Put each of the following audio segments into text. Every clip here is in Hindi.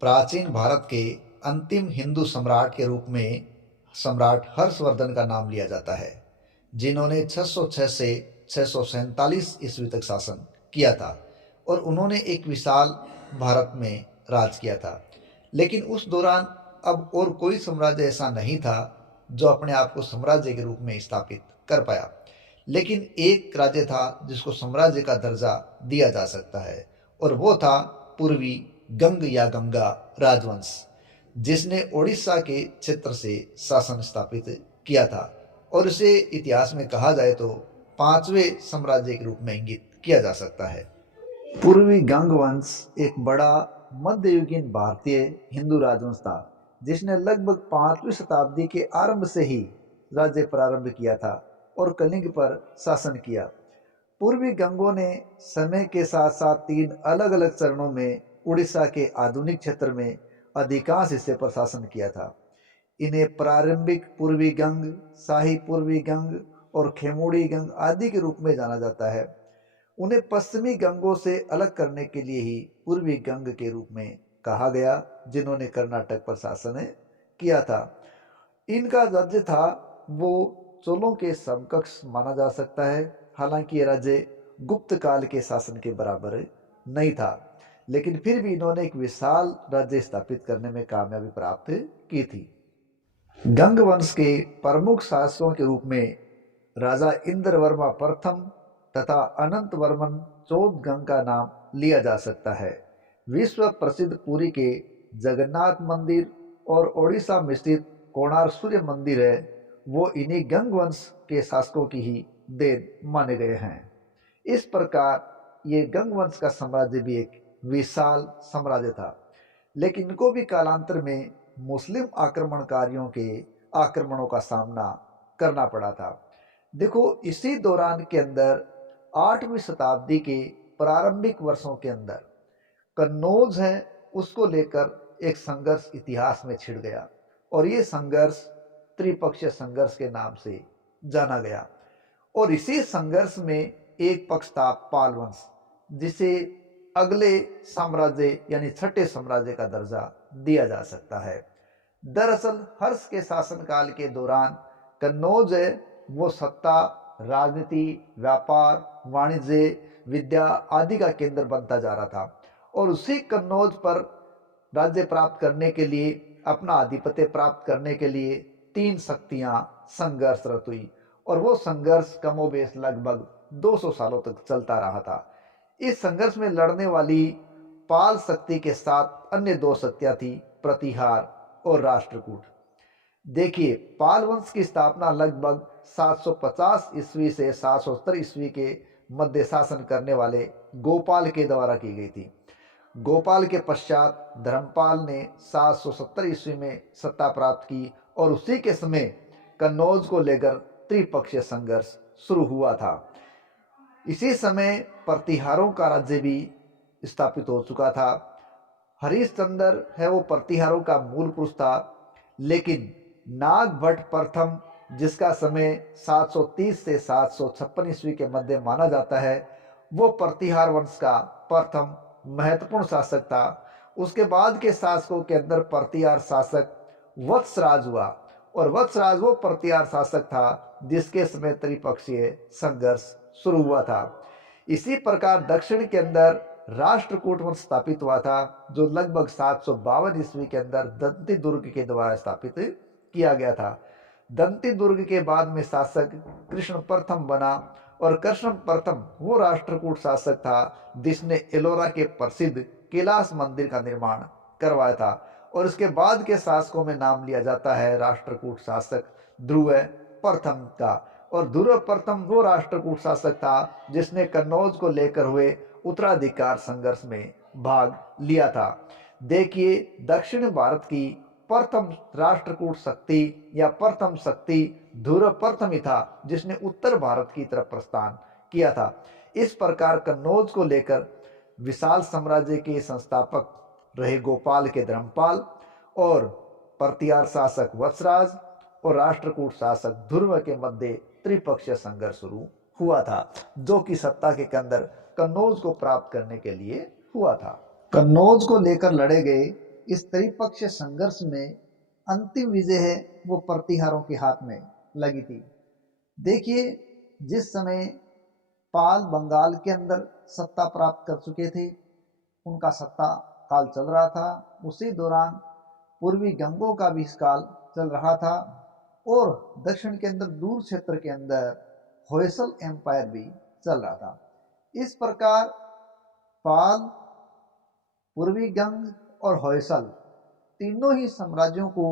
प्राचीन भारत के अंतिम हिंदू सम्राट के रूप में सम्राट हर्षवर्धन का नाम लिया जाता है, जिन्होंने 606 से 647 ईस्वी तक शासन किया था और उन्होंने एक विशाल भारत में राज किया था। लेकिन उस दौरान अब और कोई साम्राज्य ऐसा नहीं था जो अपने आप को साम्राज्य के रूप में स्थापित कर पाया। लेकिन एक राज्य था जिसको साम्राज्य का दर्जा दिया जा सकता है, और वो था पूर्वी गंग या गंगा राजवंश, जिसने ओडिशा के क्षेत्र से शासन स्थापित किया था और इसे इतिहास में कहा जाए तो पांचवें साम्राज्य के रूप में इंगित किया जा सकता है। पूर्वी गंग वंश एक बड़ा मध्ययुगीन भारतीय हिंदू राजवंश था, जिसने लगभग 5वीं शताब्दी के आरंभ से ही राज्य प्रारंभ किया था और कलिंग पर शासन किया। पूर्वी गंगों ने समय के साथ साथ 3 अलग अलग चरणों में उड़ीसा के आधुनिक क्षेत्र में अधिकांश हिस्से पर शासन किया था। इन्हें प्रारंभिक पूर्वी गंग, शाही पूर्वी गंग और खेमुड़ी गंग आदि के रूप में जाना जाता है। उन्हें पश्चिमी गंगों से अलग करने के लिए ही पूर्वी गंग के रूप में कहा गया, जिन्होंने कर्नाटक पर शासन किया था। इनका राज्य था वो चोलों के समकक्ष माना जा सकता है। हालांकि ये राज्य गुप्त काल के शासन के बराबर नहीं था, लेकिन फिर भी इन्होंने एक विशाल राज्य स्थापित करने में कामयाबी प्राप्त की थी। गंग वंश के प्रमुख शासकों के रूप में राजा इंद्रवर्मा प्रथम तथा अनंत वर्मन चौथ गंग का नाम लिया जा सकता है। विश्व प्रसिद्ध पुरी के जगन्नाथ मंदिर और ओडिशा में स्थित कोणार्क सूर्य मंदिर है, वो इन्हीं गंग वंश के शासकों की ही देन माने गए हैं। इस प्रकार ये गंग वंश का साम्राज्य भी एक विशाल साम्राज्य था, लेकिन इनको भी कालांतर में मुस्लिम आक्रमणकारियों के आक्रमणों का सामना करना पड़ा था। देखो, इसी दौरान के अंदर 8वीं शताब्दी के प्रारंभिक वर्षों के अंदर कन्नौज है, उसको लेकर एक संघर्ष इतिहास में छिड़ गया और ये संघर्ष त्रिपक्षीय संघर्ष के नाम से जाना गया। और इसी संघर्ष में एक पक्ष था पाल वंश, जिसे अगले साम्राज्य यानी छठे साम्राज्य का दर्जा दिया जा सकता है। दरअसल हर्ष के शासनकाल के दौरान कन्नौज है वो सत्ता, राजनीति, व्यापार, वाणिज्य, विद्या आदि का केंद्र बनता जा रहा था और उसी कन्नौज पर राज्य प्राप्त करने के लिए, अपना आधिपत्य प्राप्त करने के लिए 3 शक्तियां संघर्षरत हुई और वो संघर्ष कमोबेश लगभग 200 सालों तक चलता रहा था। इस संघर्ष में लड़ने वाली पाल शक्ति के साथ अन्य 2 शक्तियां थी, प्रतिहार और राष्ट्रकूट। देखिए, पाल वंश की स्थापना लगभग 750 ईस्वी से 770 ईस्वी के मध्य शासन करने वाले गोपाल के द्वारा की गई थी। गोपाल के पश्चात धर्मपाल ने 770 ईस्वी में सत्ता प्राप्त की और उसी के समय कन्नौज को लेकर त्रिपक्षीय संघर्ष शुरू हुआ था। इसी समय प्रतिहारों का राज्य भी स्थापित हो चुका था। हरिश्चंद्र है वो प्रतिहारों का मूल पुरुष था, लेकिन नागभट्ट प्रथम, जिसका समय 730 से 756 ईस्वी के मध्य माना जाता है, वो प्रतिहार वंश का प्रथम महत्वपूर्ण शासक था। उसके बाद के शासकों के अंदर प्रतिहार शासक वत्सराज हुआ और वत्सराज वो प्रतिहार शासक था जिसके समय त्रिपक्षीय संघर्ष शुरू हुआ था। इसी प्रकार दक्षिण के अंदर राष्ट्रकूट वंश स्थापित हुआ था, जो लगभग 752 ईस्वी के अंदर दंती दुर्ग के द्वारा स्थापित किया गया था। दंती दुर्ग के बाद में शासक कृष्ण प्रथम बना और कृष्ण प्रथम वो राष्ट्रकूट शासक था जिसने एलोरा के प्रसिद्ध कैलाश मंदिर का निर्माण करवाया था और इसके बाद के शासकों में नाम लिया जाता है राष्ट्रकूट शासक ध्रुव प्रथम का। और ध्रुव प्रथम वो राष्ट्रकूट शासक था जिसने कन्नौज को लेकर हुए उत्तराधिकार संघर्ष में भाग लिया था। देखिए, दक्षिण भारत की प्रथम राष्ट्रकूट शक्ति या प्रथम शक्ति ध्रुव प्रथम ही था जिसने उत्तर भारत की तरफ प्रस्थान किया था। इस प्रकार कन्नौज को लेकर विशाल साम्राज्य के संस्थापक रहे गोपाल के धर्मपाल और प्रतिहार शासक वत्सराज और राष्ट्रकूट शासक ध्रुव के मध्य त्रिपक्षीय संघर्ष शुरू हुआ था, जो कि सत्ता के अंदर कन्नौज को प्राप्त करने के लिए हुआ था। कन्नौज को लेकर लड़े गए इस त्रिपक्षीय संघर्ष में अंतिम विजय है वो प्रतिहारों के हाथ में लगी थी। देखिए, जिस समय पाल बंगाल के अंदर सत्ता प्राप्त कर चुके थे, उनका सत्ता काल चल रहा था, उसी दौरान पूर्वी गंगों का भी इस काल चल रहा था और दक्षिण के अंदर दूर क्षेत्र के अंदर होयसल एम्पायर भी चल रहा था। इस प्रकार पाल, पूर्वी गंग और होयसल तीनों ही साम्राज्यों को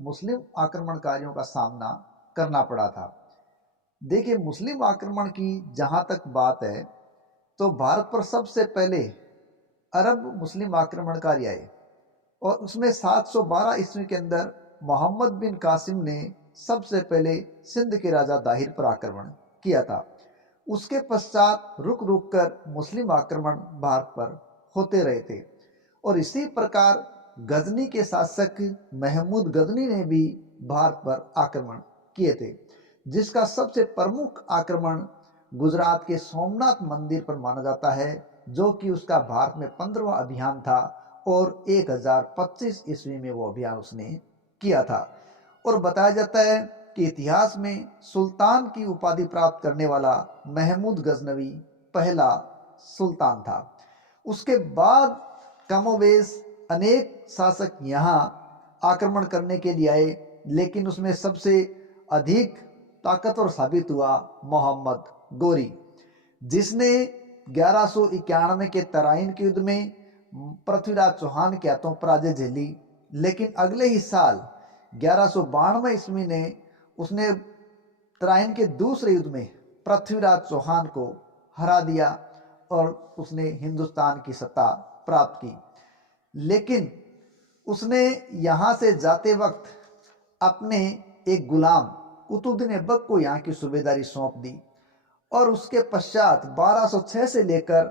मुस्लिम आक्रमणकारियों का सामना करना पड़ा था। देखिए, मुस्लिम आक्रमण की जहां तक बात है तो भारत पर सबसे पहले अरब मुस्लिम आक्रमणकारी आए और उसमें 712 ईस्वी के अंदर मोहम्मद बिन कासिम ने सबसे पहले सिंध के राजा दाहिर पर आक्रमण किया था। उसके पश्चात रुक रुक कर मुस्लिम आक्रमण भारत पर होते रहे थे और इसी प्रकार गजनी के शासक महमूद गजनी ने भी भारत पर आक्रमण किए थे, जिसका सबसे प्रमुख आक्रमण गुजरात के सोमनाथ मंदिर पर माना जाता है, जो कि उसका भारत में 15वां अभियान था और 1025 ईस्वी में वो अभियान उसने किया था। और बताया जाता है कि इतिहास में सुल्तान की उपाधि प्राप्त करने वाला महमूद गजनवी पहला सुल्तान था। उसके बाद कमोबेश अनेक शासक यहाँ आक्रमण करने के लिए आए, लेकिन उसमें सबसे अधिक ताकतवर साबित हुआ मोहम्मद गोरी, जिसने 1191 के तराइन के युद्ध में पृथ्वीराज चौहान के हाथों पराजय झेली। लेकिन अगले ही साल 1192 ईस्वी ने उसने तराइन के दूसरे युद्ध में पृथ्वीराज चौहान को हरा दिया और उसने हिंदुस्तान की सत्ता प्राप्त की। लेकिन उसने यहाँ से जाते वक्त अपने एक गुलाम कुतुबुद्दीन ऐबक को यहाँ की सूबेदारी सौंप दी और उसके पश्चात 1206 से लेकर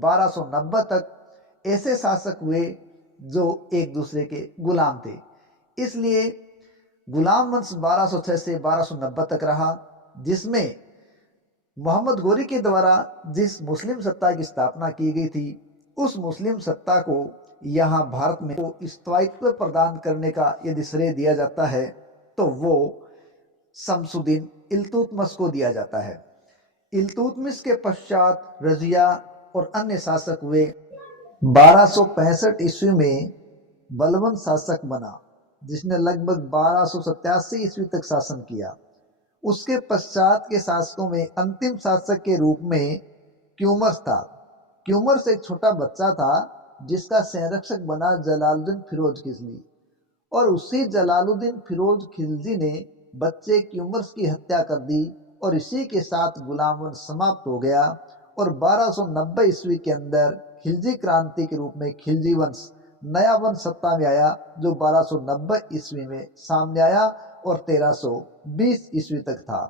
1290 तक ऐसे शासक हुए जो एक दूसरे के गुलाम थे। इसलिए गुलाम वंश 1206 से 1290 तक रहा, जिसमें मोहम्मद गोरी के द्वारा जिस मुस्लिम सत्ता की स्थापना की गई थी, उस मुस्लिम सत्ता को यहाँ भारत में स्थायित्व प्रदान करने का यदि श्रेय दिया जाता है तो वो शमसुद्दीन इल्तुतमिश को दिया जाता है। इल्तुतमिश के पश्चात रजिया और अन्य शासक हुए। 1265 ईस्वी में बलबन शासक बना, जिसने लगभग 1287 ईस्वी तक शासन किया। उसके पश्चात के शासकों में अंतिम शासक के रूप में क्यूमर्स था। क्यूमर्स एक छोटा बच्चा था जिसका संरक्षक बना जलालुद्दीन फिरोज खिलजी, और उसी जलालुद्दीन फिरोज खिलजी ने बच्चे क्यूमर्स की हत्या कर दी और इसी के साथ गुलाम वंश समाप्त हो गया। और 1290 ईस्वी के अंदर खिलजी क्रांति के रूप में खिलजी वंश नया वंश सत्ता में आया, जो 1290 ईस्वी में सामने आया और 1320 ईस्वी तक था।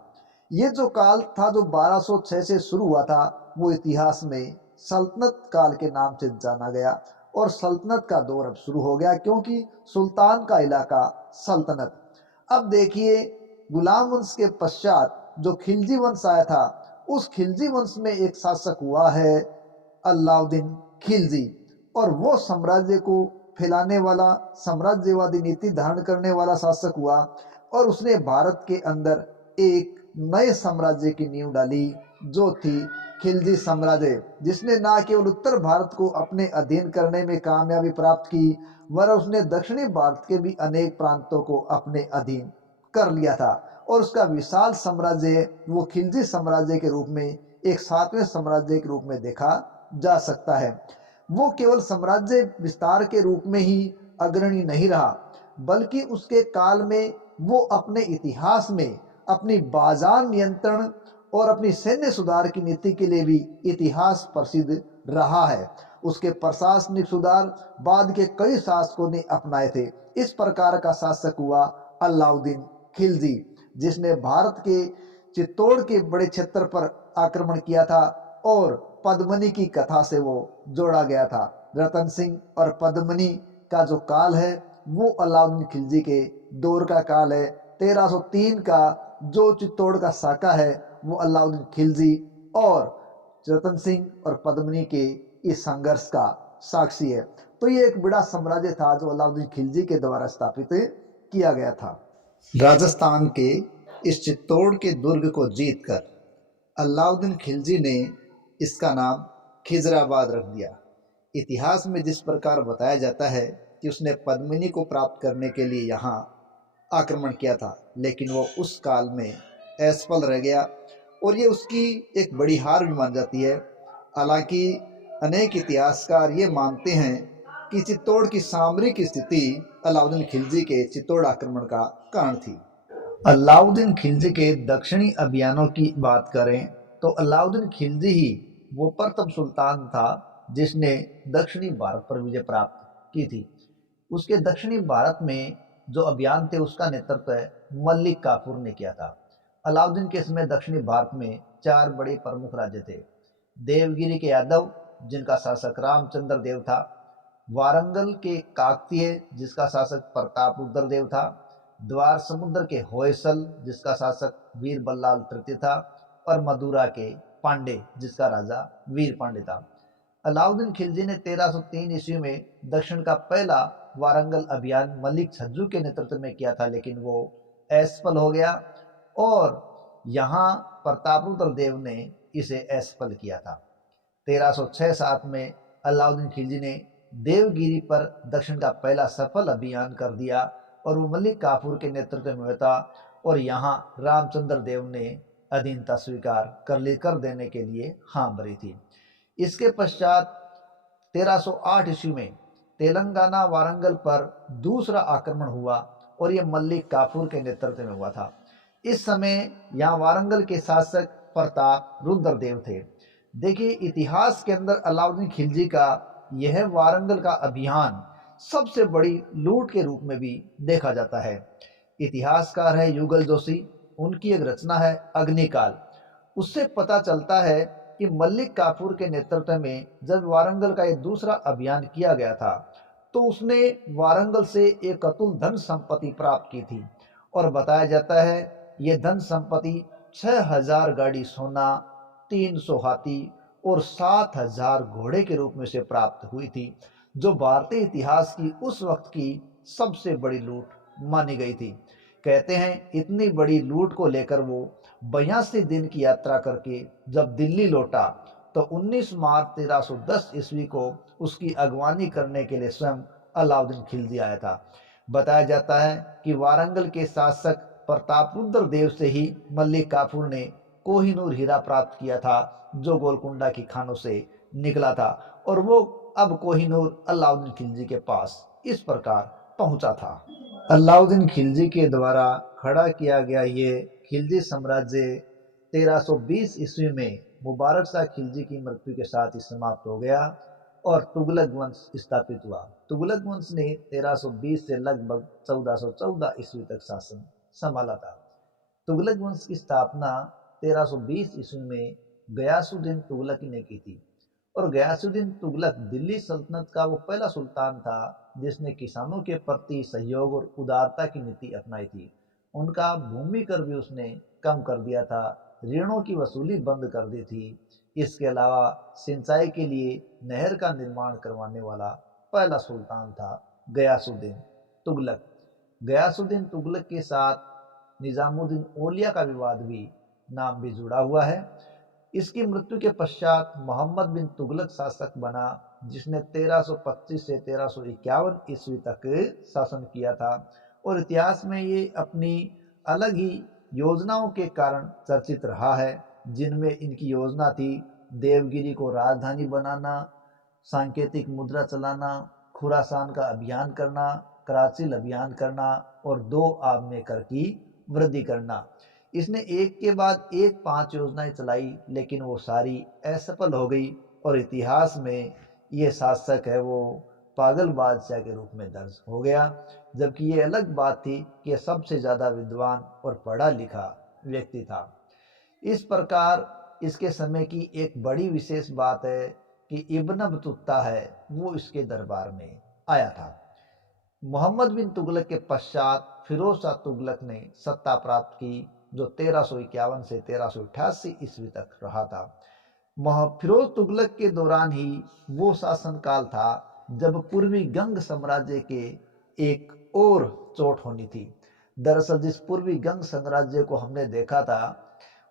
ये जो काल था जो 1206 से शुरू हुआ था, वो इतिहास में सल्तनत काल के नाम से जाना गया और सल्तनत का दौर अब शुरू हो गया, क्योंकि सुल्तान का इलाका सल्तनत। अब देखिए, गुलाम वंश के पश्चात जो खिलजी वंश आया था, उस खिलजी वंश में एक शासक हुआ है अलाउद्दीन खिलजी, और वो साम्राज्य को फैलाने वाला, साम्राज्यवादी नीति धारण करने वाला शासक हुआ और उसने भारत के अंदर एक नए साम्राज्य की नींव डाली, जो थी खिलजी साम्राज्य, जिसने न केवल उत्तर भारत को अपने अधीन करने में कामयाबी प्राप्त की, वरन उसने दक्षिणी भारत के भी अनेक प्रांतों को अपने अधीन कर लिया था। और उसका विशाल साम्राज्य वो खिलजी साम्राज्य के रूप में एक 7वें साम्राज्य के रूप में देखा जा सकता है। वो केवल साम्राज्य विस्तार के रूप में ही अग्रणी नहीं रहा, बल्कि उसके काल में वो अपने इतिहास में अपनी बाजार नियंत्रण और अपनी सैन्य सुधार की नीति के लिए भी इतिहास प्रसिद्ध रहा है। उसके प्रशासनिक सुधार बाद के कई शासकों ने अपनाए थे। इस प्रकार का शासक हुआ अलाउद्दीन खिलजी, जिसने भारत के चित्तौड़ के बड़े क्षेत्र पर आक्रमण किया था और पद्मनी की कथा से वो जोड़ा गया था। रतन सिंह और पद्मनी का जो काल है वो अलाउद्दीन खिलजी के दौर का काल है। 1303 का जो चित्तौड़ का साका है वो अलाउद्दीन खिलजी और रतन सिंह और पद्मनी के इस संघर्ष का साक्षी है। तो ये एक बड़ा साम्राज्य था जो अलाउद्दीन खिलजी के द्वारा स्थापित किया गया था। राजस्थान के इस चित्तौड़ के दुर्ग को जीतकर अलाउद्दीन खिलजी ने इसका नाम खिजराबाद रख दिया। इतिहास में जिस प्रकार बताया जाता है कि उसने पद्मिनी को प्राप्त करने के लिए यहाँ आक्रमण किया था, लेकिन वो उस काल में असफल रह गया और ये उसकी एक बड़ी हार भी मान जाती है। हालांकि अनेक इतिहासकार ये मानते हैं कि चित्तौड़ की सामरिक स्थिति अलाउद्दीन खिलजी के चित्तौड़ आक्रमण का कारण थी। अलाउद्दीन खिलजी के दक्षिणी अभियानों की बात करें तो अलाउद्दीन खिलजी ही वो प्रथम सुल्तान था जिसने दक्षिणी भारत पर विजय प्राप्त की थी। उसके दक्षिणी भारत में जो अभियान थे उसका नेतृत्व मलिक काफूर ने किया था। अलाउद्दीन के समय दक्षिणी भारत में 4 बड़े प्रमुख राज्य थे। देवगिरी के यादव जिनका शासक रामचंद्र देव था, वारंगल के काकतीय जिसका शासक प्रतापरुद्र देव था, द्वार समुद्र के होयसल जिसका शासक वीर बल्लाल तृतीय था, और मदुरा के पांडे जिसका राजा वीर पांडे था। अलाउद्दीन खिलजी ने 1303 ईस्वी में दक्षिण का पहला वारंगल अभियान मलिक छज्जू के नेतृत्व में किया था, लेकिन वो असफल हो गया और यहाँ प्रतापरुद्र देव ने इसे असफल किया था। 1306-7 में अलाउद्दीन खिलजी ने देवगिरी पर दक्षिण का पहला सफल अभियान कर दिया और वो मलिक काफूर के नेतृत्व में हुआ था और यहाँ रामचंद्र देव ने अधीनता स्वीकार कर देने के लिए हाँ भरी थी। इसके पश्चात 1308 ईस्वी में तेलंगाना वारंगल पर दूसरा आक्रमण हुआ और यह मलिक काफूर के नेतृत्व में हुआ था। इस समय यहाँ वारंगल के शासक प्रताप रुद्रदेव थे। देखिए, इतिहास के अंदर अलाउद्दीन खिलजी का यह वारंगल का अभियान सबसे बड़ी लूट के रूप में भी देखा जाता है। इतिहासकार है युगल जोशी, उनकी एक रचना है अग्निकाल। उससे पता चलता है कि मलिक काफूर के नेतृत्व में जब वारंगल का एक दूसरा अभियान किया गया था तो उसने वारंगल से एक अतुल धन संपत्ति प्राप्त की थी और बताया जाता है ये धन संपत्ति 6000 गाड़ी सोना, 300 हाथी और 7000 घोड़े के रूप में से प्राप्त हुई थी, जो भारतीय इतिहास की उस वक्त की सबसे बड़ी लूट मानी गई थी। कहते हैं इतनी बड़ी लूट को लेकर वो 82 दिन की यात्रा करके जब दिल्ली लौटा तो 19 मार्च 1310 ईस्वी को उसकी अगवानी करने के लिए स्वयं अलाउद्दीन खिलजी आया था। बताया जाता है कि वारंगल के शासक प्रतापरुद्र देव से ही मलिक काफूर ने कोहिनूर हीरा प्राप्त किया था, जो गोलकुंडा की खानों से निकला था और वो अब कोहिनूर अलाउद्दीन खिलजी के पास इस प्रकार पहुंचा था। अलाउद्दीन खिलजी के द्वारा खड़ा किया गया ये खिलजी साम्राज्य 1320 ईस्वी में मुबारक शाह खिलजी की मृत्यु के साथ ही समाप्त हो गया और तुगलक वंश स्थापित हुआ। तुगलक वंश ने 1320 से लगभग 1414 ईस्वी तक शासन संभाला था। तुगलक वंश की स्थापना 1320 ईस्वी में गयासुद्दीन तुगलक ने की थी और गयासुद्दीन तुगलक दिल्ली सल्तनत का वो पहला सुल्तान था जिसने किसानों के प्रति सहयोग और उदारता की नीति अपनाई थी। उनका भूमि कर भी उसने कम कर दिया था, ऋणों की वसूली बंद कर दी थी। इसके अलावा सिंचाई के लिए नहर का निर्माण करवाने वाला पहला सुल्तान था गयासुद्दीन तुगलक। गयासुद्दीन तुगलक के साथ निजामुद्दीन औलिया का विवाद भी नाम भी जुड़ा हुआ है। इसकी मृत्यु के पश्चात मोहम्मद बिन तुगलक शासक बना, जिसने 1325 से 1351 ईस्वी तक शासन किया था और इतिहास में ये अपनी अलग ही योजनाओं के कारण चर्चित रहा है, जिनमें इनकी योजना थी देवगिरी को राजधानी बनाना, सांकेतिक मुद्रा चलाना, खुरासान का अभियान करना, कराचिल अभियान करना और 2 आब में कर की वृद्धि करना। इसने एक के बाद एक 5 योजनाएं चलाई, लेकिन वो सारी असफल हो गई और इतिहास में ये शासक है वो पागल बादशाह के रूप में दर्ज हो गया। जबकि ये अलग बात थी कि ये सबसे ज़्यादा विद्वान और पढ़ा लिखा व्यक्ति था। इस प्रकार इसके समय की एक बड़ी विशेष बात है कि इब्न बतूता है वो इसके दरबार में आया था। मोहम्मद बिन तुगलक के पश्चात फिरोज शाह तुगलक ने सत्ता प्राप्त की, जो 1351 से 1388 ईस्वी तक रहा था। फिरोज तुगलक के दौरान ही वो शासन काल था जब पूर्वी गंग साम्राज्य के एक और चोट होनी थी। दरअसल जिस पूर्वी गंग साम्राज्य को हमने देखा था,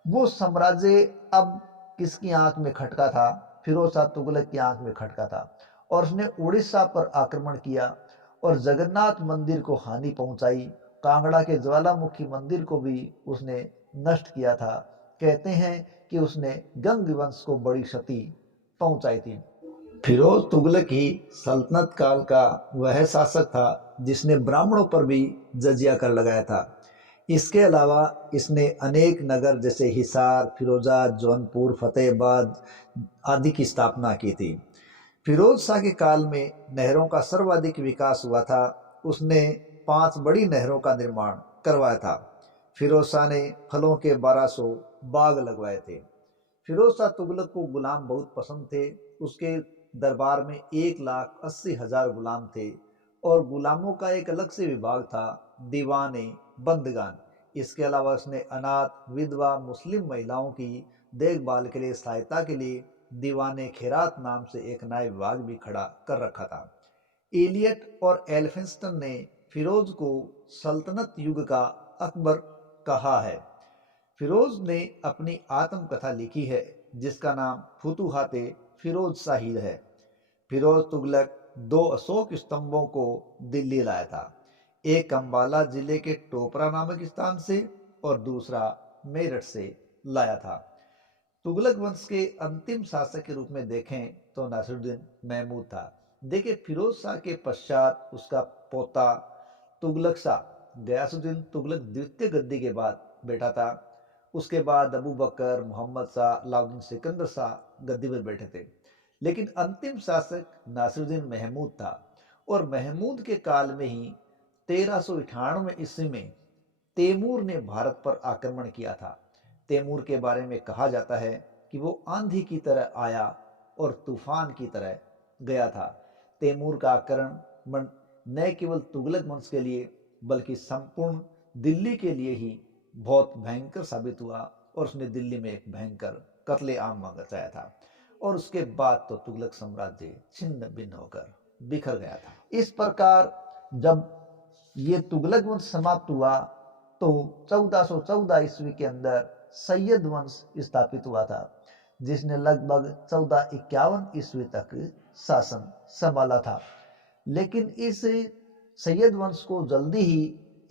वो साम्राज्य अब किसकी आंख में खटका था? फिरोज शाह तुगलक की आंख में खटका था, और उसने उड़ीसा पर आक्रमण किया और जगन्नाथ मंदिर को हानि पहुंचाई। कांगड़ा के ज्वालामुखी मंदिर को भी उसने नष्ट किया था। कहते हैं कि उसने गंग वंश को बड़ी क्षति पहुंचाई थी। फिरोज तुगलक ही सल्तनत काल का वह शासक था जिसने ब्राह्मणों पर भी जजिया कर लगाया था। इसके अलावा इसने अनेक नगर जैसे हिसार, फिरोजाबाद, जौनपुर, फतेहाबाद आदि की स्थापना की थी। फिरोज शाह के काल में नहरों का सर्वाधिक विकास हुआ था। उसने 5 बड़ी नहरों का निर्माण करवाया था। फिरोज शाह ने फलों के 1200 बाग लगवाए थे। फिरोज शाह तुगलक को गुलाम बहुत पसंद थे। उसके दरबार में 1,80,000 गुलाम थे और गुलामों का एक अलग से विभाग था, दीवाने बंदगान। इसके अलावा उसने अनाथ, विधवा, मुस्लिम महिलाओं की देखभाल के लिए, सहायता के लिए दीवाने खैरात नाम से एक नया विभाग भी खड़ा कर रखा था। एलियट और एल्फिंस्टन ने फिरोज को सल्तनत युग का अकबर कहा है। फिरोज ने अपनी आत्मकथा लिखी है जिसका नाम फुतुहाते फिरोज शाही है। फिरोज तुगलक 2 अशोक स्तंभों को दिल्ली लाया था, एक अंबाला जिले के टोपरा नामक स्थान से और दूसरा मेरठ से लाया था। तुगलक वंश के अंतिम शासक के रूप में देखें तो नासिरुद्दीन महमूद था। देखिए, फिरोज शाह के पश्चात उसका पोता तुगलक शाह गयासुद्दीन तुगलक द्वितीय गद्दी के बाद बैठा था। उसके बाद अबू बकर, मोहम्मद शाह, अलाउद्दीन सिकंदर शाह गद्दी पर बैठे थे। लेकिन अंतिम शासक नासिरुद्दीन महमूद था और महमूद के काल में ही 1398 ईस्वी में तैमूर ने भारत पर आक्रमण किया था। तैमूर के बारे में कहा जाता है कि वो आंधी की तरह आया और तूफान की तरह गया था। तैमूर का आक्रमण न केवल तुगलक वंश के लिए बल्कि संपूर्ण दिल्ली के लिए ही बहुत भयंकर साबित हुआ और उसने दिल्ली में एक भयंकर कत्ले आम मचाया था। और उसके बाद तो तुगलक साम्राज्य छिन्न भिन्न होकर बिखर गया था। इस प्रकार जब ये तुगलक वंश समाप्त हुआ तो 1414 ईस्वी के अंदर सैयद वंश स्थापित हुआ था, जिसने लगभग 1451 ईस्वी तक शासन संभाला था। लेकिन इस सैयद वंश को जल्दी ही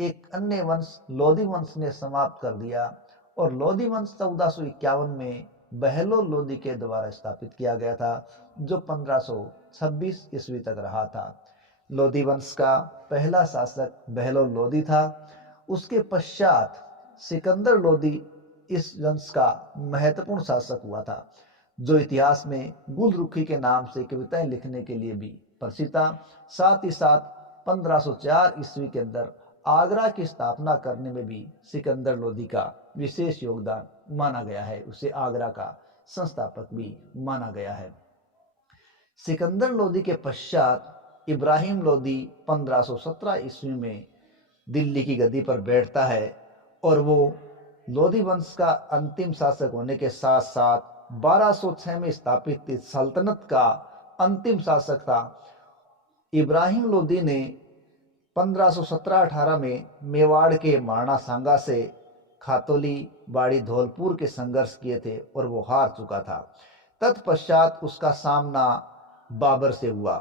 एक अन्य वंश लोधी वंश ने समाप्त कर दिया और लोधी वंश 1451 में बहलोल लोधी के द्वारा स्थापित किया गया था, जो 1526 ईस्वी तक रहा था। लोधी वंश का पहला शासक बहलोल लोधी था। उसके पश्चात सिकंदर लोधी इस वंश का महत्वपूर्ण शासक हुआ था, जो इतिहास में गुलरुखी के नाम से कविताएं लिखने के लिए भी प्रसिद्ध था। साथ ही साथ 1504 ईस्वी के अंदर आगरा की स्थापना करने में भी सिकंदर लोधी का विशेष योगदान माना गया है। उसे आगरा का संस्थापक भी माना गया है। सिकंदर लोधी के पश्चात इब्राहिम लोधी 1517 ईस्वी में दिल्ली की गद्दी पर बैठता है और वो लोधी वंश का अंतिम शासक होने के साथ साथ 1206 में स्थापित सल्तनत का अंतिम शासक था। इब्राहिम लोधी ने 1517-18 में मेवाड़ के महाराणा सांगा से खातोली, बाड़ी, धौलपुर के संघर्ष किए थे और वो हार चुका था। तत्पश्चात उसका सामना बाबर से हुआ।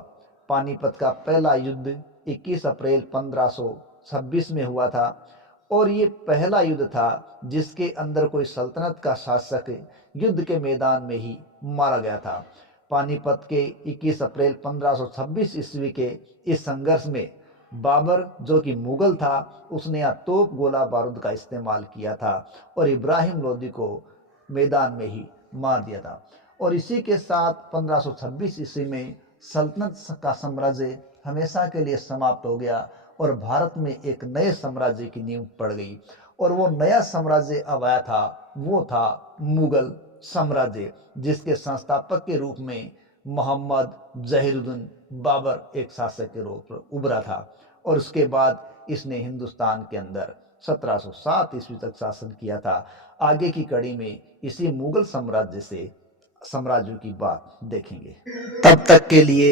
पानीपत का पहला युद्ध 21 अप्रैल 1526 में हुआ था और ये पहला युद्ध था जिसके अंदर कोई सल्तनत का शासक युद्ध के मैदान में ही मारा गया था। पानीपत के 21 अप्रैल 1526 ईस्वी के इस संघर्ष में बाबर, जो कि मुगल था, उसने यहाँ तोप, गोला बारूद का इस्तेमाल किया था और इब्राहिम लोधी को मैदान में ही मार दिया था। और इसी के साथ 1526 ईस्वी में सल्तनत का साम्राज्य हमेशा के लिए समाप्त हो गया और भारत में एक नए साम्राज्य की नींव पड़ गई। और वो नया साम्राज्य अब आया था, वो था मुगल साम्राज्य, जिसके संस्थापक के रूप में मोहम्मद जहीरुद्दीन बाबर एक शासक के रूप में उभरा था। और उसके बाद इसने हिंदुस्तान के अंदर 1707 ईस्वी तक शासन किया था। आगे की कड़ी में इसी मुगल साम्राज्य से साम्राज्यों की बात देखेंगे। तब तक के लिए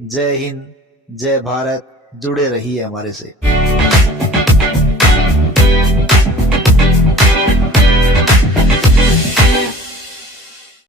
जय हिंद, जय भारत। जुड़े रहिए हमारे से।